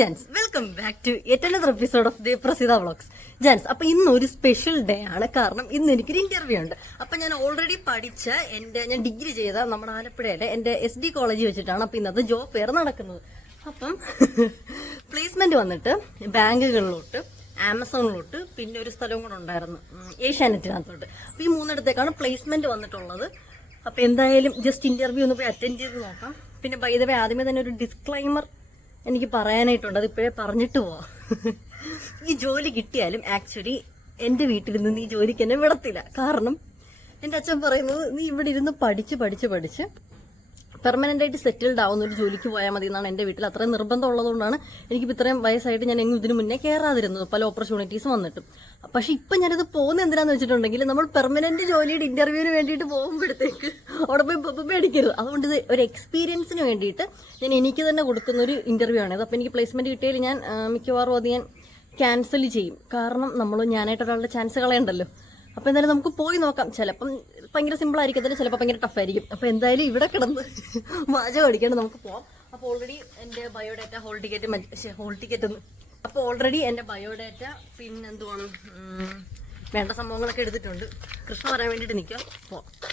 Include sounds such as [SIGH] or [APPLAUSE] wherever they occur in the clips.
Jans welcome back to eight episode of the Praseeda vlogs Jans അപ്പൊ ഇന്ന് ഒരു സ്പെഷ്യൽ ഡേ ആണ്. കാരണം ഇന്ന് എനിക്കൊരു ഇന്റർവ്യൂ ഉണ്ട്. അപ്പൊ ഞാൻ ഓൾറെഡി പഠിച്ച എന്റെ ഞാൻ ഡിഗ്രി ചെയ്ത നമ്മുടെ ആലപ്പുഴയിലെ എന്റെ എസ് ഡി കോളേജിൽ വെച്ചിട്ടാണ് അപ്പൊ ഇന്നത്തെ ജോബ് ഫെയർ നടക്കുന്നത്. അപ്പം [LAUGHS] പ്ലേസ്മെന്റ് വന്നിട്ട് ബാങ്കുകളിലോട്ട് ആമസോണിലോട്ട് പിന്നെ ഒരു സ്ഥലവും കൂടെ ഉണ്ടായിരുന്നു. ഏഷ്യാനെറ്റിനകത്തോട്ട്. അപ്പൊ ഈ മൂന്നിടത്തേക്കാണ് പ്ലേസ്മെന്റ് വന്നിട്ടുള്ളത്. അപ്പൊ എന്തായാലും ജസ്റ്റ് ഇന്റർവ്യൂ ഒന്ന് പോയി അറ്റൻഡ് ചെയ്ത് നോക്കാം. പിന്നെ ബൈദവേ ആദ്യമേ തന്നെ ഒരു ഡിസ്ക്ലൈമർ എനിക്ക് പറയാനായിട്ടുണ്ട്. അതിപ്പോഴേ പറഞ്ഞിട്ട് പോവാം. ഈ ജോലി കിട്ടിയാലും ആക്ച്വലി എന്റെ വീട്ടിൽ നിന്ന് ഈ ജോലിക്ക് എന്നെ വിടത്തില്ല. കാരണം എന്റെ അച്ഛൻ പറയുന്നത് നീ ഇവിടെ ഇരുന്ന് പഠിച്ച് പഠിച്ച് പഠിച്ച് പെർമനന്റ് ആയിട്ട് സെറ്റിൽഡ് ആവുന്ന ഒരു ജോലിക്ക് പോയാൽ മതി എന്നാണ് എന്റെ വീട്ടിൽ അത്രയും നിർബന്ധം ഉള്ളതുകൊണ്ടാണ് എനിക്കിപ്പോൾ ഇത്രയും വയസ്സായിട്ട് ഞാൻ എങ്ങും ഇതിനു മുന്നേ കയറാതിരുന്നത് പല ഓപ്പർച്യൂണിറ്റീസ് വന്നിട്ടും. പക്ഷെ ഇപ്പം ഞാനിത് പോകുന്ന എന്തിനാന്ന് വെച്ചിട്ടുണ്ടെങ്കിൽ നമ്മൾ പെർമനന്റ് ജോലിയുടെ ഇന്റർവ്യൂവിന് വേണ്ടിയിട്ട് പോകുമ്പോഴത്തേക്ക് അവിടെ പോയി പേടിക്കരുത്. അതുകൊണ്ട് ഇത് ഒരു എക്സ്പീരിയൻസിന് വേണ്ടിയിട്ട് ഞാൻ എനിക്ക് തന്നെ കൊടുക്കുന്ന ഒരു ഇന്റർവ്യൂ ആണ്. അപ്പോൾ എനിക്ക് പ്ലേസ്മെന്റ് കിട്ടിയാൽ ഞാൻ മിക്കവാറും അത് ഞാൻ ക്യാൻസൽ ചെയ്യും. കാരണം നമ്മൾ ഞാനായിട്ട് ഒരാളുടെ ചാൻസ് കളയണ്ടല്ലോ. അപ്പൊ എന്തായാലും നമുക്ക് പോയി നോക്കാം. ചിലപ്പം ഭയങ്കര സിമ്പിൾ ആയിരിക്കത്തില്ല ചിലപ്പോൾ ഭയങ്കര ടഫ് ആയിരിക്കും. അപ്പൊ എന്തായാലും ഇവിടെ കിടന്ന് വാചകം അടിക്കാണ്ട് നമുക്ക് പോവാം. അപ്പൊ ഓൾറെഡി എന്റെ biodata hall ticket hall ticket ഒന്ന്. അപ്പൊ ഓൾറെഡി എന്റെ ബയോഡാറ്റ പിന്നെന്തുവാണ് എന്തുവാണ്? വേണ്ട സംഭവങ്ങളൊക്കെ എടുത്തിട്ടുണ്ട്. കൃഷ്ണ വരാൻ വേണ്ടിയിട്ട് നിൽക്കാം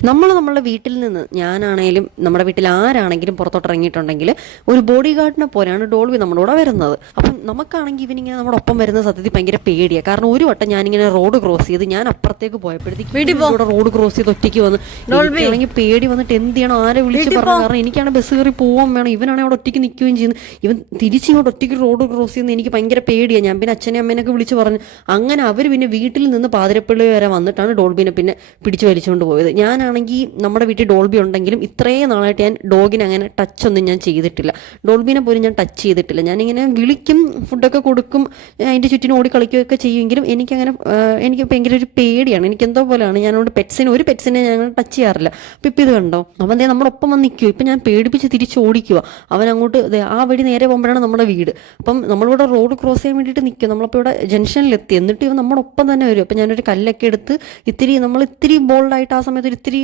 നമ്മൾ നമ്മളുടെ വീട്ടിൽ നിന്ന് ഞാനാണേലും നമ്മുടെ വീട്ടിൽ ആരാണെങ്കിലും പുറത്തോട്ട് ഇറങ്ങിയിട്ടുണ്ടെങ്കിൽ ഒരു ബോഡി ഗാർഡിനെ പോലെയാണ് ഡോൾവി നമ്മളോട് വരുന്നത്. അപ്പം നമുക്കാണെങ്കിൽ ഇവനിങ്ങനെ നമ്മുടെ ഒപ്പം വരുന്ന സത്യത്തിൽ ഭയങ്കര പേടിയാണ് കാരണം ഒരു വട്ടം ഞാനിങ്ങനെ റോഡ് ക്രോസ് ചെയ്ത് ഞാൻ അപ്പുറത്തേക്ക് പോയപ്പോഴത്തേക്ക് റോഡ് ക്രോസ് ചെയ്ത് ഒറ്റയ്ക്ക് വന്ന് ആണെങ്കിൽ പേടി വന്നിട്ട് എന്ത് ചെയ്യണം? ആരെ വിളിച്ചു പറഞ്ഞു കാരണം എനിക്കാണ് ബസ് കയറി പോവാൻ വേണം. ഇവനാണെങ്കിൽ അവിടെ ഒറ്റയ്ക്ക് നിൽക്കുകയും ചെയ്യുന്നു ഇവൻ തിരിച്ചിങ്ങോട്ട് ഒറ്റയ്ക്ക് റോഡ് ക്രോസ് ചെയ്യുന്ന എനിക്ക് ഭയങ്കര പേടിയാണ് ഞാൻ പിന്നെ അച്ഛനെ അമ്മേനൊക്കെ വിളിച്ചു പറഞ്ഞു. അങ്ങനെ അവർ പിന്നെ വീട്ടിൽ നിന്ന് പാതിരപ്പള്ളി വരെ വന്നിട്ടാണ് ഡോൾബിനെ പിന്നെ പിടിച്ചു വലിച്ചുകൊണ്ട് പോയത്. ഞാനാണെങ്കിൽ നമ്മുടെ വീട്ടിൽ ഡോൾബി ഉണ്ടെങ്കിലും ഇത്രയും നാളായിട്ട് ഞാൻ ഡോഗിനെ അങ്ങനെ ടച്ച് ഒന്നും ഞാൻ ചെയ്തിട്ടില്ല. ഡോൾബിനെ പോലും ഞാൻ ടച്ച് ചെയ്തിട്ടില്ല. ഞാനിങ്ങനെ വിളിക്കും ഫുഡൊക്കെ കൊടുക്കും അതിന്റെ ചുറ്റിനും ഓടി കളിക്കുകയൊക്കെ ചെയ്യുമെങ്കിലും എനിക്കങ്ങനെ എനിക്ക് ഭയങ്കര ഒരു പേടിയാണ്. എനിക്ക് എന്തോ പോലെയാണ് ഞാനോട് പെറ്റ്സിനെ ഒരു പെറ്റ്സിനെ ഞങ്ങൾ ടച്ച് ചെയ്യാറില്ല. അപ്പം ഇപ്പം ഇത് കണ്ടോ? അവൻ ദേ നമ്മളൊപ്പം വന്ന് നിൽക്കുമോ ഇപ്പം ഞാൻ പേടിപ്പിച്ച് തിരിച്ച് ഓടിക്കുക അവൻ അങ്ങോട്ട് ആ വഴി നേരെ പോകുമ്പോഴാണ് നമ്മുടെ വീട്. അപ്പം നമ്മളിവിടെ റോഡ് ക്രോസ് ചെയ്യാൻ വേണ്ടിയിട്ട് നിൽക്കും നമ്മളപ്പോൾ ഇവിടെ ജംഗ്ഷനിലെത്തി. എന്നിട്ട് ഇവ നമ്മുടെ ഒപ്പം തന്നെ വരും. അപ്പം ഞാനൊരു കല്ലൊക്കെ എടുത്ത് ഇത്തിരി നമ്മൾ ഇത്തിരി ബോൾഡായിട്ട് ആ സമയത്ത് ഇത്തിരി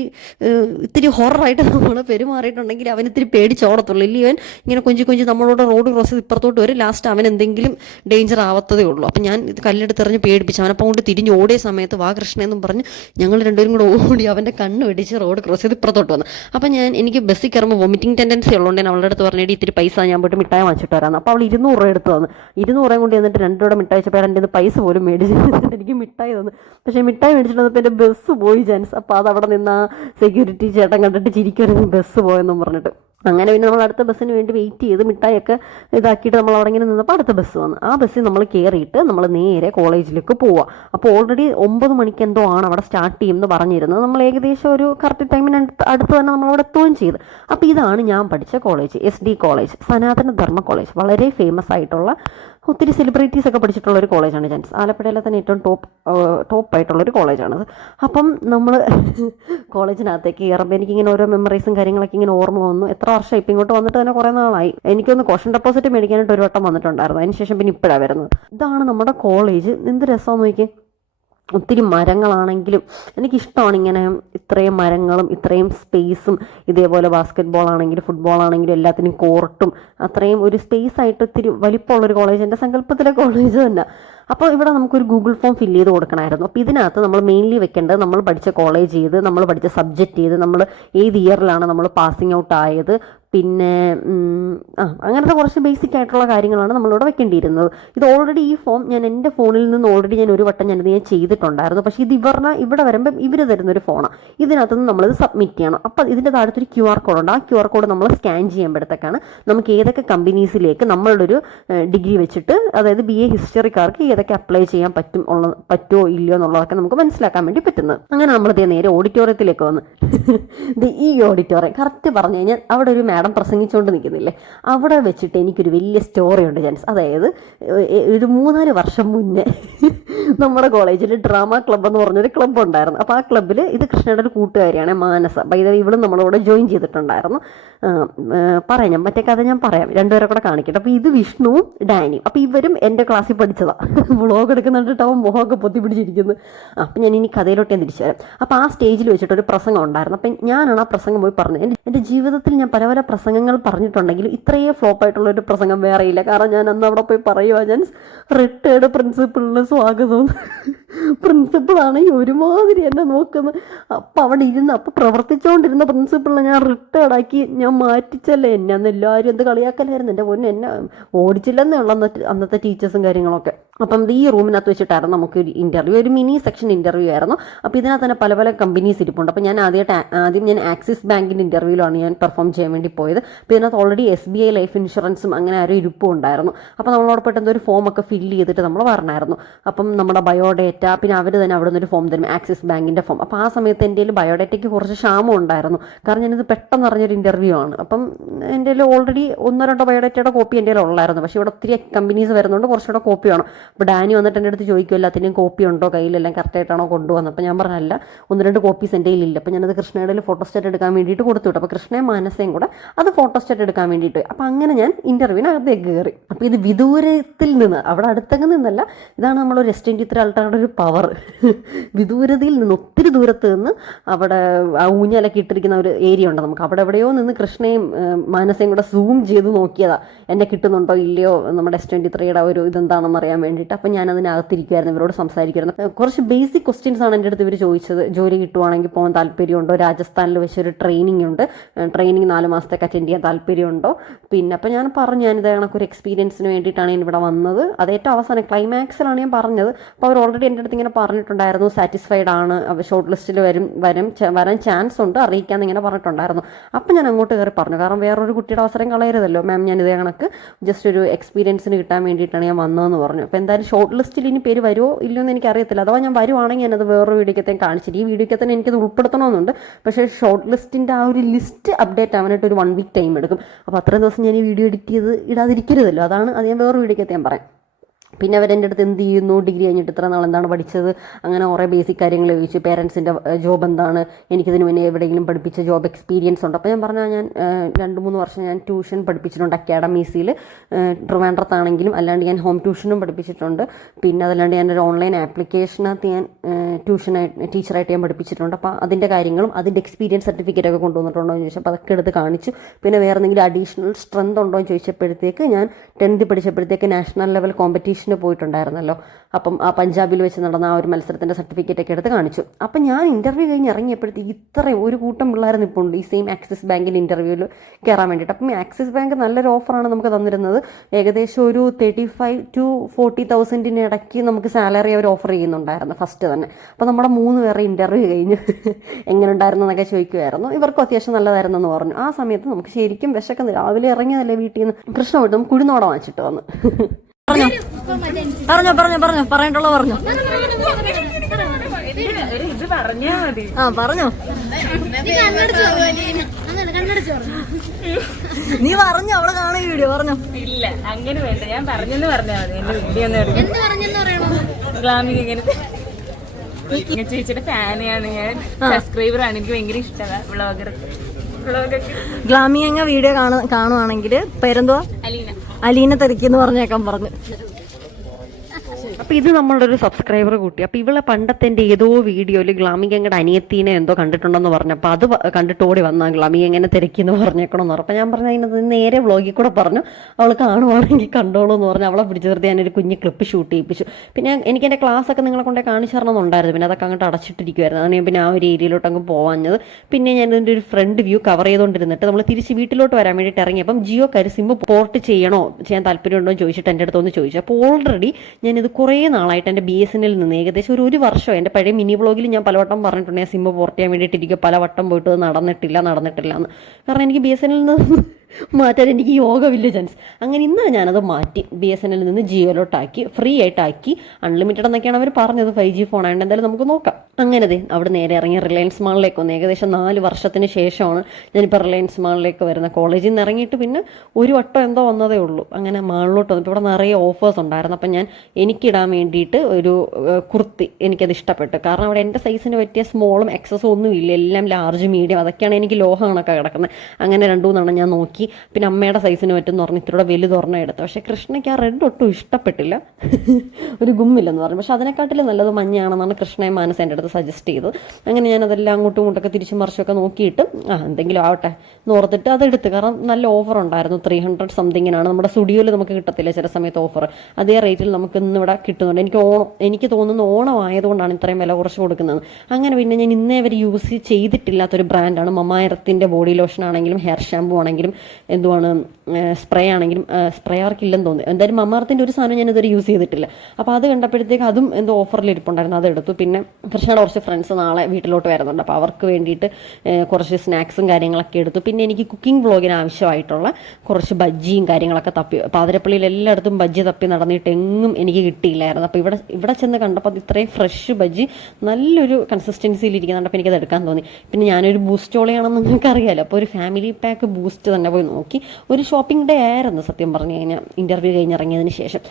ഇത്തിരി ഹൊററായിട്ട് നമ്മൾ പെരുമാറിയിട്ടുണ്ടെങ്കിൽ അവൻ ഇത്തിരി പേടിച്ചോടത്തുള്ളൂ ഇല്ല ഇവൻ ഇങ്ങനെ കൊഞ്ചി കൊഞ്ചി നമ്മളോട് റോഡ് ക്രോസ് ചെയ്ത് ഇപ്പുറത്തോട്ട് വരും. ലാസ്റ്റ് അവൻ എന്തെങ്കിലും ഡേഞ്ചർ ആവത്തതേ ഉള്ളൂ. അപ്പം ഞാൻ ഇത് കല്ലെടുത്തെറിഞ്ഞ് പേടിപ്പിച്ചു അവനപ്പം കൊണ്ട് തിരിഞ്ഞ് ഓടിയ സമയത്ത് വാ കൃഷ്ണനെന്നും പറഞ്ഞ് ഞങ്ങൾ രണ്ടുപേരും കൂടെ ഓടി അവന്റെ കണ്ണ് വെടിച്ച് റോഡ് ക്രോസ് ചെയ്ത് ഇപ്പുറത്തോട്ട് വന്നു. അപ്പം ഞാൻ എനിക്ക് ബസ്സിൽ കയറുമ്പോൾ വോമിറ്റിംഗ് ടെൻഡൻസി ഉള്ളതുകൊണ്ട് ഞാൻ അവളുടെ അടുത്ത് പറഞ്ഞിട്ട് ഇത്തിരി പൈസ ഞാൻ പോയിട്ട് മിഠായി വാങ്ങിച്ചിട്ട് വരാമെന്ന് അപ്പോൾ അവൾ ഇരുന്നൂറ് രൂപ എടുത്ത് തന്നു. ഇരുന്നൂറ് രൂപ കൊണ്ട് എന്നിട്ട് രണ്ടുകൂടെ മിഠായി വെച്ചപ്പോൾ എന്റെ പൈസ പോലും മേടിച്ച് എനിക്ക് മിഠായി തന്നു. പക്ഷേ മിഠായി മേടിച്ചിട്ട് വന്നപ്പോൾ എന്റെ ബസ് പോയി ചാൻസ് അപ്പോൾ അത് അവിടെ നിന്ന് സെക്യൂരിറ്റി ചേട്ടൻ കണ്ടിട്ട് ചിരിക്കുമായിരുന്നു ബസ് പോയെന്നും പറഞ്ഞിട്ട്. അങ്ങനെ പിന്നെ നമ്മൾ അടുത്ത ബസ്സിന് വേണ്ടി വെയിറ്റ് ചെയ്ത് മിഠായിയൊക്കെ ഇതാക്കിയിട്ട് നമ്മൾ അവിടെ ഇങ്ങനെ നിന്നപ്പോൾ അടുത്ത ബസ് വന്നു. ആ ബസ്സിൽ നമ്മൾ കയറിയിട്ട് നമ്മൾ നേരെ കോളേജിലേക്ക് പോവുക അപ്പോൾ ഓൾറെഡി ഒമ്പത് മണിക്ക് എന്തോ ആണ് അവിടെ സ്റ്റാർട്ട് ചെയ്യുമെന്ന് പറഞ്ഞിരുന്നത്. നമ്മൾ ഏകദേശം ഒരു കറക്റ്റ് ടൈമിന് അടുത്ത് തന്നെ നമ്മൾ അവിടെ എത്തുകയും ചെയ്തു. അപ്പോൾ ഇതാണ് ഞാൻ പഠിച്ച കോളേജ് എസ് ഡി കോളേജ് സനാതന ധർമ്മ കോളേജ് വളരെ ഫേമസ് ആയിട്ടുള്ള ഒത്തിരി സെലിബ്രിറ്റീസ് ഒക്കെ പഠിച്ചിട്ടുള്ള ഒരു കോളേജാണ് ജെൻസ്. ആലപ്പുഴയിലെ തന്നെ ഏറ്റവും ടോപ്പ് ടോപ്പ് ആയിട്ടുള്ള ഒരു കോളേജാണത് അപ്പം നമ്മൾ കോളേജിനകത്തേക്ക് [LAUGHS] കയറുമ്പോൾ എനിക്കിങ്ങനെ ഓരോ മെമ്മറീസും കാര്യങ്ങളൊക്കെ ഇങ്ങനെ ഓർമ്മ വന്നു. എത്ര വർഷം ഇപ്പം ഇങ്ങോട്ട് വന്നിട്ട് തന്നെ കുറേ നാളായി. എനിക്കൊന്ന് കോഷൻ ഡെപ്പോസിറ്റ് മേടിക്കാനായിട്ട് ഒരു വട്ടം വന്നിട്ടുണ്ടായിരുന്നു. അതിന് ശേഷം പിന്നെ ഇപ്പോഴാണ് വരുന്നത്. ഇതാണ് നമ്മുടെ കോളേജ് എന്ത് രസമാണെന്ന് നോക്കിയേ. ഒത്തിരി മരങ്ങളാണെങ്കിലും എനിക്കിഷ്ടമാണ് ഇങ്ങനെ ഇത്രയും മരങ്ങളും ഇത്രയും സ്പേസും ഇതേപോലെ ബാസ്ക്കറ്റ് ബോൾ ആണെങ്കിലും ഫുട്ബോൾ ആണെങ്കിലും എല്ലാത്തിനും കോർട്ടും അത്രയും ഒരു സ്പേസ് ആയിട്ട് ഒത്തിരി വലിപ്പമുള്ളൊരു കോളേജ് എന്റെ സങ്കല്പത്തിലെ കോളേജ് തന്നെ. അപ്പോൾ ഇവിടെ നമുക്കൊരു ഗൂഗിൾ ഫോം ഫില്ല് ചെയ്ത് കൊടുക്കണമായിരുന്നു. അപ്പോൾ ഇതിനകത്ത് നമ്മൾ മെയിൻലി വെക്കേണ്ടത് നമ്മൾ പഠിച്ച കോളേജ് ചെയ്ത് നമ്മൾ പഠിച്ച സബ്ജക്റ്റ് ചെയ്ത് നമ്മൾ ഏത് ഇയറിലാണ് നമ്മൾ പാസിങ് ഔട്ട് ആയത് പിന്നെ ആ അങ്ങനത്തെ കുറച്ച് ബേസിക് ആയിട്ടുള്ള കാര്യങ്ങളാണ് നമ്മളിവിടെ വെക്കേണ്ടിയിരുന്നത്. ഇത് ഓൾറെഡി ഈ ഫോം ഞാൻ എന്റെ ഫോണിൽ നിന്ന് ഓൾറെഡി ഞാൻ ഒരു വട്ടം ഞാനിത് ഞാൻ ചെയ്തിട്ടുണ്ടായിരുന്നു. പക്ഷേ ഇത് ഇവരുടെ ഇവിടെ വരുമ്പം ഇവർ തരുന്നൊരു ഫോണാണ് ഇതിനകത്തുനിന്ന് നമ്മളിത് സബ്മിറ്റ് ചെയ്യണം. അപ്പോൾ ഇതിന്റെ താഴത്തൊരു ക്യു ആർ കോഡ് ഉണ്ട്. ആ ക്യു ആർ കോഡ് നമ്മൾ സ്കാൻ ചെയ്യുമ്പോഴത്തേക്കാണ് നമുക്ക് ഏതൊക്കെ കമ്പനീസിലേക്ക് നമ്മളുടെ ഒരു ഡിഗ്രി വെച്ചിട്ട് അതായത് ബി എ ഹിസ്റ്ററിക്കാർക്ക് ഏതൊക്കെ അപ്ലൈ ചെയ്യാൻ പറ്റും ഉള്ള പറ്റുമോ ഇല്ലയോ എന്നുള്ളതൊക്കെ നമുക്ക് മനസ്സിലാക്കാൻ വേണ്ടി പറ്റുന്നത്. അങ്ങനെ നമ്മൾ ഇതേ നേരെ ഓഡിറ്റോറിയത്തിലേക്ക് വന്ന്. [LAUGHS] ഇത് ഈ ഓഡിറ്റോറിയം കറക്റ്റ് പറഞ്ഞു കഴിഞ്ഞാൽ അവിടെ ഒരു മാഡം പ്രസംഗിച്ചുകൊണ്ട് നിൽക്കുന്നില്ലേ? അവിടെ വെച്ചിട്ട് എനിക്കൊരു വലിയ സ്റ്റോറി ഉണ്ട് ജാൻസ് അതായത് ഒരു മൂന്നാൽ വർഷം മുന്നേ [LAUGHS] നമ്മുടെ കോളേജിൽ ഡ്രാമ ക്ലബ്ബ് എന്ന് പറഞ്ഞൊരു ക്ലബ്ബ് ഉണ്ടായിരുന്നു. അപ്പോൾ ആ ക്ലബ്ബിൽ ഇത് കൃഷ്ണയുടെ ഒരു കൂട്ടുകാരിയാണ് മാനസ. ബൈദ ഇവളും നമ്മളോട് ജോയിൻ ചെയ്തിട്ടുണ്ടായിരുന്നു. പറയാം ഞാൻ മറ്റേ കഥ ഞാൻ പറയാം. രണ്ടുപേരെ കൂടെ കാണിക്കട്ടെ. അപ്പോൾ ഇത് വിഷ്ണുവും ഡാനിയും. അപ്പോൾ ഇവരും എന്റെ ക്ലാസ്സിൽ പഠിച്ചതാണ് [LAUGHS] വ്ളോഗ് എടുക്കുന്നുണ്ടിട്ട് അവൻ മുഖമൊക്കെ പൊത്തി പിടിച്ചിരിക്കുന്നു. അപ്പം ഞാൻ ഇനി കഥയിലോട്ട് ഞാൻ തിരിച്ചു വരാം. അപ്പോൾ ആ സ്റ്റേജിൽ വെച്ചിട്ട് ഒരു പ്രസംഗം ഉണ്ടായിരുന്നു. അപ്പം ഞാനാണ് ആ പ്രസംഗം പോയി പറഞ്ഞത്. എന്റെ ജീവിതത്തിൽ ഞാൻ പല പല പ്രസംഗങ്ങൾ പറഞ്ഞിട്ടുണ്ടെങ്കിലും ഇത്രയേ ഫ്ലോപ്പ് ആയിട്ടുള്ള ഒരു പ്രസംഗം വേറെയില്ല കാരണം ഞാൻ അന്ന് അവിടെ പോയി പറയുക ഞാൻ റിട്ടയർഡ് പ്രിൻസിപ്പളിന് സ്വാഗതം പ്രിൻസിപ്പളാണെങ്കിൽ ഒരുമാതിരി എന്നെ നോക്കുന്നത്. അപ്പം അവിടെ ഇരുന്ന് അപ്പം പ്രവർത്തിച്ചുകൊണ്ടിരുന്ന പ്രിൻസിപ്പളിനെ ഞാൻ റിട്ടയർഡാക്കി ഞാൻ മാറ്റിച്ചല്ലേ? എന്നെ അന്ന് എല്ലാവരും എന്ത് കളിയാക്കലായിരുന്നു? എന്റെ പൊന്നെ എന്നെ ഓടിച്ചില്ലെന്നേ അന്നത്തെ ടീച്ചേഴ്സും കാര്യങ്ങളൊക്കെ. അപ്പം ഈ റൂമിനകത്ത് വെച്ചിട്ടായിരുന്നു നമുക്ക് ഒരു ഒരു മിനി സെക്ഷൻ ഇന്റർവ്യൂ ആയിരുന്നു. അപ്പോൾ ഇതിനകത്ത് തന്നെ പല പല കമ്പനീസ് ഇരിപ്പുണ്ട്. അപ്പോൾ ഞാൻ ആദ്യമായിട്ട് ആദ്യം ഞാൻ ആക്സിസ് ബാങ്കിന്റെ ഇന്റർവ്യൂവിലാണ് ഞാൻ പെർഫോം ചെയ്യാൻ വേണ്ടി പോയത്. അപ്പോൾ ഇതിനകത്ത് already S B I life ഇൻഷുറൻസും അങ്ങനെ ആരും ഇരിപ്പും ഉണ്ടായിരുന്നു. അപ്പോൾ നമ്മളോട് പെട്ടെന്ന് ഒരു ഫോം ഒക്കെ ഫില്ല് ചെയ്തിട്ട് നമ്മൾ പറഞ്ഞായിരുന്നു അപ്പം നമ്മുടെ ബയോഡേറ്റ പിന്നെ അവർ തന്നെ അവിടെ നിന്നൊരു ഫോം തരും ആക്സിസ് ബാങ്കിന്റെ ഫോം അപ്പോൾ ആ സമയത്ത് എന്റെ കയ്യിൽ ബയോഡേറ്റയ്ക്ക് കുറച്ച് ക്ഷാമം ഉണ്ടായിരുന്നു. കാരണം ഞാനിത് പെട്ടെന്ന് അറിഞ്ഞൊരു ഇന്റർവ്യൂ ആണ്. അപ്പം എന്റെ കയ്യിൽ ഓൾറെഡി ഒന്നോ രണ്ടോ ബയോഡേറ്റയുടെ കോപ്പി എന്റെ കയ്യിൽ ഉള്ളായിരുന്നു. പക്ഷേ ഇവിടെ ഒത്തിരി കമ്പനീസ് വരുന്നതുകൊണ്ട് കുറച്ചുകൂടെ കോപ്പി വേണം. അപ്പോൾ ഡാനി വന്നിട്ട് എന്റെ അടുത്ത് ചോദിക്കും എല്ലാത്തിന്റെയും കോപ്പി ഉണ്ടോ കയ്യിലെല്ലാം കറക്റ്റായിട്ടാണോ കൊണ്ടുവന്നത്? അപ്പോൾ ഞാൻ പറഞ്ഞല്ല ഒന്ന് രണ്ട് കോപ്പീസ് എന്റെ കയ്യിലില്ല. അപ്പോൾ ഞാനത് കൃഷ്ണയുടെ ഫോട്ടോസ്റ്റാറ്റ് എടുക്കാൻ വേണ്ടിയിട്ട് കൊടുത്തു വിട്ടു അപ്പോൾ കൃഷ്ണയും മാനസയും കൂടെ അത് ഫോട്ടോസ്റ്റാറ്റ് എടുക്കാൻ വേണ്ടിയിട്ട്. അപ്പോൾ അങ്ങനെ ഞാൻ ഇന്റർവ്യൂവിനകത്തേക്ക് കയറി അപ്പോൾ ഇത് വിദൂരത്തിൽ നിന്ന് അവിടെ അടുത്തങ്ങ് നിന്നല്ല ഇതാണ് നമ്മൾ ഒരു ട്വന്റി ത്രീ ആൾക്കാരുടെ ഒരു പവർ [LAUGHS] വിദൂരതയിൽ നിന്ന് ഒത്തിരി ദൂരത്ത് നിന്ന് അവിടെ ആ ഊഞ്ഞാലൊക്കെ ഇട്ടിരിക്കുന്ന ഒരു ഏരിയ ഉണ്ട് നമുക്ക്. അവിടെ എവിടെയോ നിന്ന് കൃഷ്ണയും മനസ്സേയും കൂടെ സൂം ചെയ്ത് നോക്കിയതാ. എന്നെ കിട്ടുന്നുണ്ടോ ഇല്ലയോ? നമ്മുടെ എസ് ട്വന്റി ഒരു ഇതെന്താണെന്ന് അറിയാൻ വേണ്ടിയിട്ട്. അപ്പം ഞാൻ അതിനകത്തിരിക്കുമായിരുന്നു ഇവരോട് സംസാരിക്കുമായിരുന്നു കുറച്ച് ബേസിക് ക്വസ്റ്റ്യൻസ് ആണ് എന്റെ അടുത്ത് ഇവർ ചോദിച്ചത്. ജോലി കിട്ടുവാണെങ്കിൽ പോകാൻ താല്പര്യമുണ്ടോ? രാജസ്ഥാനിൽ വെച്ചൊരു ട്രെയിനിങ് ഉണ്ട്. ട്രെയിനിങ് നാല് മാസത്തേക്ക് അറ്റൻഡ് ചെയ്യാൻ താല്പര്യമുണ്ടോ? പിന്നെ അപ്പം ഞാൻ പറഞ്ഞു ഞാനിത് ഒരു എക്സ്പീരിയൻസിന് വേണ്ടിയിട്ടാണ് ഇവിടെ വന്നത്. അത് ഏറ്റവും അവസാനം ക്ലൈമാക്സിലാണ് ഞാൻ പറഞ്ഞത്. അപ്പോൾ അവർ ഓൾറെഡി എന്റെ അടുത്ത് ഇങ്ങനെ പറഞ്ഞിട്ടുണ്ടായിരുന്നു സാറ്റിസ്ഫൈഡ് ആണ്. ഷോർട്ട് ലിസ്റ്റിൽ വരും വരും വരാൻ ചാൻസ് ഉണ്ട് അറിയിക്കാമെന്ന് ഇങ്ങനെ പറഞ്ഞിട്ടുണ്ടായിരുന്നു. അപ്പം ഞാൻ അങ്ങോട്ട് കയറി പറഞ്ഞു. കാരണം വേറൊരു കുട്ടിയുടെ അവസരം കളയരുതല്ലോ. മാം ഞാൻ ഇതേ കണക്ക് ജസ്റ്റ് ഒരു എക്സ്പീരിയൻസിന് കിട്ടാൻ വേണ്ടിയിട്ടാണ് ഞാൻ വന്നതെന്ന് പറഞ്ഞു. അപ്പോൾ എന്തായാലും ഷോർട്ട് ലിസ്റ്റിൽ ഇനി പേര് വരുമോ ഇല്ലയോ എന്ന് എനിക്ക് അറിയത്തില്ല അഥവാ ഞാൻ വരുവാണെങ്കിൽ ഞാനത് വേറൊരു വീഡിയോക്കത്തേയും കാണിച്ചിട്ട് ഈ വീഡിയോക്ക് തന്നെ എനിക്കത് ഉൾപ്പെടുത്തണമെന്നുണ്ട്. പക്ഷേ ഷോർട്ട് ലിസ്റ്റിന്റെ ആ ഒരു ലിസ്റ്റ് അപ്ഡേറ്റ് ആവാനായിട്ട് ഒരു വൺ വീക്ക് ടൈം എടുക്കും. അപ്പോൾ അത്രയും ദിവസം ഞാൻ ഈ വീഡിയോ എഡിറ്റ് ചെയ്ത് ഇടാതിരിക്കരുതല്ലോ. അതാണ് അത് ഞാൻ വേറൊരു വീഡിയോക്കത്തെ ഞാൻ പറയാം. പിന്നെ അവരെന്റെ അടുത്ത് എന്ത് ചെയ്യുന്നു? ഡിഗ്രി കഴിഞ്ഞിട്ട് ഇത്ര നാൾ എന്താണ് പഠിച്ചത്? അങ്ങനെ കുറേ ബേസിക് കാര്യങ്ങൾ ചോദിച്ചു. പേരൻസിന്റെ ജോബ് എന്താണ്? എനിക്കിതിന് മുന്നേ എവിടെയെങ്കിലും പഠിപ്പിച്ച ജോബ് എക്സ്പീരിയൻസ് ഉണ്ട്? അപ്പോൾ ഞാൻ പറഞ്ഞാൽ ഞാൻ രണ്ട് മൂന്ന് വർഷം ഞാൻ ട്യൂഷൻ പഠിപ്പിച്ചിട്ടുണ്ട് അക്കാഡമീസിൽ ട്രിവാൻഡ്രത്താണെങ്കിലും അല്ലാണ്ട് ഞാൻ ഹോം ട്യൂഷനും പഠിപ്പിച്ചിട്ടുണ്ട്. പിന്നെ അതല്ലാണ്ട് ഞാൻ ഒരു ഓൺലൈൻ ആപ്ലിക്കേഷനകത്ത് ഞാൻ ട്യൂഷനായിട്ട് ടീച്ചറായിട്ട് ഞാൻ പഠിപ്പിച്ചിട്ടുണ്ട്. അപ്പോൾ അതിന്റെ കാര്യങ്ങളും അതിന്റെ എക്സ്പീരിയൻസ് സർട്ടിഫിക്കറ്റ് ഒക്കെ കൊണ്ടുവന്നിട്ടുണ്ടോ എന്ന് ചോദിച്ചപ്പോൾ അതൊക്കെ എടുത്ത് കാണിച്ചു. പിന്നെ വേറെ എന്തെങ്കിലും അഡീഷണൽ സ്ട്രെങ്ത് ഉണ്ടോ എന്ന് ചോദിച്ചപ്പോഴത്തേക്ക് ഞാൻ ടെൻത്ത് പഠിച്ചപ്പോഴത്തേക്ക് നാഷണൽ ലെവൽ കോമ്പറ്റീഷന് പോയിട്ടുണ്ടായിരുന്നല്ലോ. അപ്പം ആ പഞ്ചാബിൽ വെച്ച് നടന്ന ആ ഒരു മത്സരത്തിന്റെ സർട്ടിഫിക്കറ്റ് ഒക്കെ എടുത്ത് കാണിച്ചു. അപ്പം ഞാൻ ഇന്റർവ്യൂ കഴിഞ്ഞ് ഇറങ്ങിയപ്പോഴത്തേക്ക് ഇത്രയും ഒരു കൂട്ടം പിള്ളേർ നിൽപ്പുണ്ട് ഈ സെയിം ആക്സിസ് ബാങ്കിന്റെ ഇന്റർവ്യൂവിൽ കയറാൻ വേണ്ടിയിട്ട്. അപ്പം ആക്സിസ് ബാങ്ക് നല്ലൊരു ഓഫറാണ് നമുക്ക് തന്നിരുന്നത്. ഏകദേശം ഒരു തേർട്ടി ഫൈവ് ടു ഫോർട്ടി തൗസൻഡിന് ഇടയ്ക്ക് നമുക്ക് സാലറി അവർ ഓഫർ ചെയ്യുന്നുണ്ടായിരുന്നു ഫസ്റ്റ് തന്നെ. അപ്പം നമ്മുടെ മൂന്ന് പേരെ ഇന്റർവ്യൂ കഴിഞ്ഞ് എങ്ങനെ ഉണ്ടായിരുന്നു എന്നൊക്കെ ചോദിക്കുമായിരുന്നു ഇവർക്കും അത്യാവശ്യം നല്ലതായിരുന്നെന്ന് പറഞ്ഞു. ആ സമയത്ത് നമുക്ക് ശരിക്കും വിശക്കുന്നത് രാവിലെ ഇറങ്ങിയതല്ലേ വീട്ടിൽ നിന്ന്? കൃഷ്ണ വിട്ട് നമുക്ക് കുഴിനോട വാങ്ങിച്ചിട്ട് വന്ന്. പറഞ്ഞോ. പറഞ്ഞോ പറഞ്ഞോ പറഞ്ഞോ. പറഞ്ഞു പറഞ്ഞോ. ആ പറഞ്ഞോ. നീ പറഞ്ഞോ അവളെ ഈ വീഡിയോ പറഞ്ഞോ. ഇല്ല അങ്ങനെ വേണ്ട. ഞാൻ പറഞ്ഞെന്ന് പറഞ്ഞാൽ മതി. എന്റെ വീഡിയോ ഒന്ന് ചേച്ചിയുടെ ഫാനാണ് ഞാൻ സബ്സ്ക്രൈബർ ആണ്. എനിക്ക് ഭയങ്കര ഇഷ്ടമാണ് വ്ളോഗർ. ഗ്ലാമിയങ്ങ വീഡിയോ കാണു കാണുവാണെങ്കിൽ പേരെന്തുവാ? അലീന. അലീന തിരക്കിന്ന് പറഞ്ഞേക്കാൻ പറഞ്ഞു. അപ്പോൾ ഇത് നമ്മളുടെ ഒരു സബ്സ്ക്രൈബർ കൂട്ടി. അപ്പോൾ ഇവളെ പണ്ടത്തെ എന്റെ ഏതോ വീഡിയോയിൽ ഗ്ലാമികങ്ങയുടെ അനിയത്തീനെ എന്തോ കണ്ടിട്ടുണ്ടെന്ന് പറഞ്ഞപ്പോൾ അത് കണ്ടിട്ട് ഓടി വന്നാൽ ഗ്ലാമിക എങ്ങനെ തിരക്കിയെന്ന് പറഞ്ഞേക്കണമെന്ന് പറഞ്ഞു അപ്പോൾ ഞാൻ പറഞ്ഞു അതിനകത്ത് നേരെ വ്ളോഗിൽ കൂടെ പറഞ്ഞു. അവൾ കാണുവാണെങ്കിൽ കണ്ടോളൂ എന്ന് പറഞ്ഞു അവളെ പിടിച്ചു നിർത്തി ഞാനൊരു കുഞ്ഞ് ക്ലിപ്പ് ഷൂട്ട് ചെയ്യിപ്പിച്ചു. പിന്നെ എനിക്ക് എന്റെ ക്ലാസ് ഒക്കെ നിങ്ങളെ കൊണ്ടേ കാണിച്ചു തരണമെന്നുണ്ടായിരുന്നു. പിന്നെ അതൊക്കെ അങ്ങോട്ട് അടച്ചിട്ടിരിക്കുമായിരുന്നു അങ്ങനെ പിന്നെ ആ ഒരു ഏരിയയിലോട്ട് അങ്ങ് പോവാഞ്ഞത്. പിന്നെ ഞാൻ ഇതിന്റെ ഒരു ഫ്രണ്ട് വ്യൂ കവർ ചെയ്തുകൊണ്ടിരുന്നിട്ട് നമ്മൾ തിരിച്ച് വീട്ടിലോട്ട് വരാൻ വേണ്ടിയിട്ട് ഇറങ്ങിയപ്പം ജിയോ കരി സിം പോർട്ട് ചെയ്യണോ ചെയ്യാൻ താല്പര്യമുണ്ടോ എന്ന് ചോദിച്ചിട്ട് എന്റെ അടുത്തൊന്ന് ചോദിച്ചു. അപ്പോൾ ഓൾറെഡി ഞാനിത് കുറേ നാളായിട്ട് എന്റെ ബി എസ് എൻ എല്ലിൽ നിന്ന് ഏകദേശം ഒരു ഒരു വർഷം എന്റെ പഴയ മിനി വ്ളോഗിൽ ഞാൻ പലവട്ടം പറഞ്ഞിട്ടുണ്ട് ഞാൻ സിം പോർട്ട് ചെയ്യാൻ വേണ്ടിയിട്ടിരിക്കുക പലവട്ടം പോയിട്ട് നടന്നിട്ടില്ല നടന്നിട്ടില്ല എന്ന്. കാരണം എനിക്ക് ബി എസ് എൻ എല്ലിൽ നിന്ന് മാറ്റാൻ എനിക്ക് യോഗമില്ല ചാൻസ് അങ്ങനെ ഇന്നാണ് ഞാനത് മാറ്റി. ബി എസ് എൻ എല്ലിൽ നിന്ന് ജിയോയിലോട്ടാക്കി ഫ്രീ ആയിട്ടാക്കി അൺലിമിറ്റഡ് എന്നൊക്കെയാണ് അവർ പറഞ്ഞത് ഫൈവ് ജി ഫോൺ ആയതുകൊണ്ട് എന്തായാലും നമുക്ക് നോക്കാം. അങ്ങനെ ദേ അവിടെ നേരെ ഇറങ്ങി റിലയൻസ് മാളിലേക്ക് വന്നു. ഏകദേശം നാല് വർഷത്തിന് ശേഷമാണ് ഞാനിപ്പോൾ റിലയൻസ് മാളിലേക്ക് വരുന്നത്. കോളേജിൽ നിന്ന് ഇറങ്ങിയിട്ട് പിന്നെ ഒരു വട്ടം എന്തോ വന്നതേ ഉള്ളൂ. അങ്ങനെ മാളിലോട്ട് വന്നപ്പോൾ ഇവിടെ നിറയെ ഓഫേഴ്സ് ഉണ്ടായിരുന്നു. അപ്പം ഞാൻ എനിക്കിടാൻ വേണ്ടിയിട്ട് ഒരു കുർത്തി എനിക്കത് ഇഷ്ടപ്പെട്ടു. കാരണം അവിടെ എന്റെ സൈസിന് പറ്റിയ സ്മോളും എക്സസും ഒന്നും ഇല്ല എല്ലാം ലാർജ് മീഡിയം അതൊക്കെയാണ് എനിക്ക് ലോഹ കണക്കാണ് കിടക്കുന്നത്. അങ്ങനെ രണ്ടു മൂന്നെണ്ണം ഞാൻ നോക്കി. പിന്നെ അമ്മയുടെ സൈസിന് പറ്റുമെന്ന് പറഞ്ഞ് ഇത്തിരി വലുത് ഒരെണ്ണം എടുത്തു. പക്ഷേ കൃഷ്ണയ്ക്ക് ആ റെഡ് ഒട്ടും ഇഷ്ടപ്പെട്ടില്ല. [LAUGHS] ഒരു ഗുമ്മില്ലെന്ന് പറഞ്ഞു. പക്ഷെ അതിനെക്കാട്ടിലും നല്ലത് മഞ്ഞയാണെന്നാണ് കൃഷ്ണയെ മാനസ എന്റെ അടുത്ത് സജസ്റ്റ് ചെയ്തത്. അങ്ങനെ ഞാൻ അതെല്ലാം അങ്ങോട്ടും ഇങ്ങോട്ടൊക്കെ തിരിച്ചും മറിച്ചൊക്കെ നോക്കിയിട്ട് ആ എന്തെങ്കിലും ആവട്ടെ നോർത്തിട്ട് അതെടുത്ത്. കാരണം നല്ല ഓഫർ ഉണ്ടായിരുന്നു. ത്രീ ഹൺഡ്രഡ് സംതിങ്ങിനാണ് നമ്മുടെ സ്റ്റുഡിയോയിൽ നമുക്ക് കിട്ടത്തില്ല ചില സമയത്ത് ഓഫർ അതേ റേറ്റിൽ നമുക്ക് ഇന്നിവിടെ കിട്ടുന്നുണ്ട്. എനിക്ക് ഓണം എനിക്ക് തോന്നുന്നു ഓണം ആയതുകൊണ്ടാണ് ഇത്രയും വില കുറച്ച് കൊടുക്കുന്നത്. അങ്ങനെ പിന്നെ ഞാൻ ഇന്നേ വരെ യൂസ് ചെയ്തിട്ടില്ലാത്തൊരു ബ്രാൻഡാണ് മമായറത്തിന്റെ ബോഡി ലോഷൻ ആണെങ്കിലും ഹെയർ ഷാമ്പു ആണെങ്കിലും എന്തുവാണ് സ്പ്രേ ആണെങ്കിലും സ്പ്രേ ആർക്കില്ലെന്ന് തോന്നുന്നു എന്തായാലും മമ്മാർത്തിന്റെ ഒരു സാധനം ഞാൻ ഇതുവരെ യൂസ് ചെയ്തിട്ടില്ല. അപ്പോൾ അത് കണ്ടപ്പോഴത്തേക്ക് അതും എന്തോ ഓഫറിൽ ഇരിപ്പുണ്ടായിരുന്നു അതെടുത്തു പിന്നെ കൃഷ്ണയുടെ കുറച്ച് ഫ്രണ്ട്സ് നാളെ വീട്ടിലോട്ട് വരുന്നുണ്ട്. അപ്പോൾ അവർക്ക് വേണ്ടിയിട്ട് കുറച്ച് സ്നാക്സും കാര്യങ്ങളൊക്കെ എടുത്തു. പിന്നെ എനിക്ക് കുക്കിംഗ് വ്ളോഗിന് ആവശ്യമായിട്ടുള്ള കുറച്ച് ബജ്ജിയും കാര്യങ്ങളൊക്കെ തപ്പി. പാതിരപ്പള്ളിയിൽ എല്ലായിടത്തും ബജ്ജി തപ്പി നടന്നിട്ട് എങ്ങും എനിക്ക് കിട്ടിയില്ലായിരുന്നു. അപ്പോൾ ഇവിടെ ഇവിടെ ചെന്ന് കണ്ടപ്പോൾ അത് ഇത്രയും ഫ്രഷ് ബജ്ജി നല്ലൊരു കൺസിസ്റ്റൻസിയിൽ ഇരിക്കുന്നുണ്ട്. അപ്പോൾ എനിക്കത് എടുക്കാൻ തോന്നി. പിന്നെ ഞാനൊരു ബൂസ്റ്റോളിയാണെന്ന് നിങ്ങൾക്ക് അറിയാമല്ലോ അപ്പോൾ ഒരു ഫാമിലി പാക്ക് ബൂസ്റ്റ് തന്നെ പോയി നോക്കി. ഒരു ഷോപ്പിംഗ് ഡേ ആയിരുന്നു സത്യം പറഞ്ഞു കഴിഞ്ഞാൽ ഇന്റർവ്യൂ കഴിഞ്ഞിറങ്ങിയതിന് ശേഷം.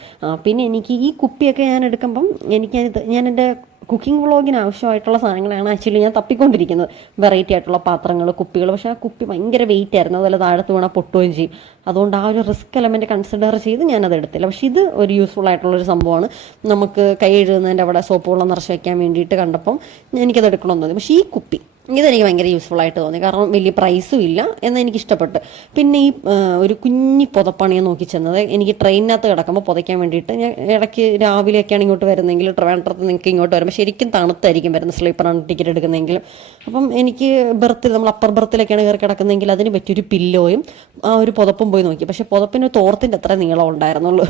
പിന്നെ എനിക്ക് ഈ കുപ്പിയൊക്കെ ഞാൻ എടുക്കുമ്പം എനിക്ക് ഞാൻ എന്റെ കുക്കിംഗ് വ്ളോഗിന് ആവശ്യമായിട്ടുള്ള സാധനങ്ങളാണ് ആക്ച്വലി ഞാൻ തപ്പിക്കൊണ്ടിരിക്കുന്നത്. വെറൈറ്റി ആയിട്ടുള്ള പാത്രങ്ങൾ കുപ്പികൾ പക്ഷേ ആ കുപ്പി ഭയങ്കര വെയിറ്റ് ആയിരുന്നു. അതുപോലെ താഴത്ത് വീണാൽ പൊട്ടുകയും ചെയ്യും. അതുകൊണ്ട് ആ ഒരു റിസ്ക് എലമെന്റ് കൺസിഡർ ചെയ്ത് ഞാനത് എടുത്തില്ല. പക്ഷേ ഇത് ഒരു യൂസ്ഫുൾ ആയിട്ടുള്ളൊരു സംഭവമാണ്. നമുക്ക് കൈ എഴുതുന്നതിന്റെ അവിടെ സോപ്പ് വെള്ളം നിറച്ച് വയ്ക്കാൻ വേണ്ടിയിട്ട് കണ്ടപ്പം എനിക്കത് എടുക്കണമെന്ന് തോന്നി. പക്ഷേ ഈ കുപ്പി ഇതെനിക്ക് ഭയങ്കര യൂസ്ഫുൾ ആയിട്ട് തോന്നി. കാരണം വലിയ പ്രൈസും ഇല്ല എന്ന് എനിക്ക് ഇഷ്ടപ്പെട്ടു പിന്നെ ഈ ഒരു കുഞ്ഞി പുതപ്പാണ് ഞാൻ നോക്കി ചെന്നത് എനിക്ക് ട്രെയിനിനകത്ത് കിടക്കുമ്പോൾ പുതയ്ക്കാൻ വേണ്ടിയിട്ട് ഞാൻ ഇടയ്ക്ക് രാവിലെയൊക്കെയാണ് ഇങ്ങോട്ട് വരുന്നതെങ്കിൽ ട്രിവാൻഡ്രത്ത് നിങ്ങൾക്ക് ഇങ്ങോട്ട് വരുമ്പോൾ ശരിക്കും തണുത്തായിരിക്കും വരുന്നത് സ്ലീപ്പറാണ് ടിക്കറ്റ് എടുക്കുന്നതെങ്കിലും അപ്പം എനിക്ക് ബർത്തിൽ നമ്മൾ അപ്പർ ബർത്തിലൊക്കെയാണ് കയറി കിടക്കുന്നതെങ്കിൽ അതിന് പറ്റിയൊരു പില്ലോയും ആ ഒരു പുതപ്പും പോയി നോക്കി. പക്ഷേ പുതപ്പിന് തോർത്തിന്റെ അത്ര നീളം ഉണ്ടായിരുന്നുള്ളൂ.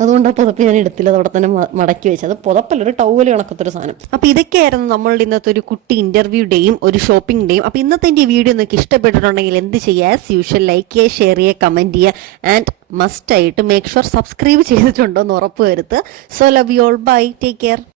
അതുകൊണ്ട് ആ പുതപ്പ് ഞാൻ എടുത്തില്ല. അത് അവിടെ തന്നെ മടക്കി വെച്ചത്. പുതപ്പല്ല ഒരു ടൗവൽ കണക്കത്തൊരു സാധനം. അപ്പോൾ ഇതൊക്കെയായിരുന്നു നമ്മളുടെ ഇന്നത്തെ ഒരു കുട്ടി ഇന്റർവ്യൂ ഡേയും ഒരു ഷോപ്പിംഗ് ഡേയും അപ്പോൾ ഇന്നത്തെ എന്റെ വീഡിയോ നിങ്ങൾക്ക് ഇഷ്ടപ്പെട്ടിട്ടുണ്ടെങ്കിൽ എന്ത് ചെയ്യുക? ആസ് യൂഷ്വൽ ലൈക്ക് ചെയ്യുക ഷെയർ ചെയ്യുക കമന്റ് ചെയ്യുക. ആൻഡ് മസ്റ്റ് ആയിട്ട് മേക്ക് ഷുവർ സബ്സ്ക്രൈബ് ചെയ്തിട്ടുണ്ടോ എന്ന് ഉറപ്പ് വരുത്തുക so love you all bye take care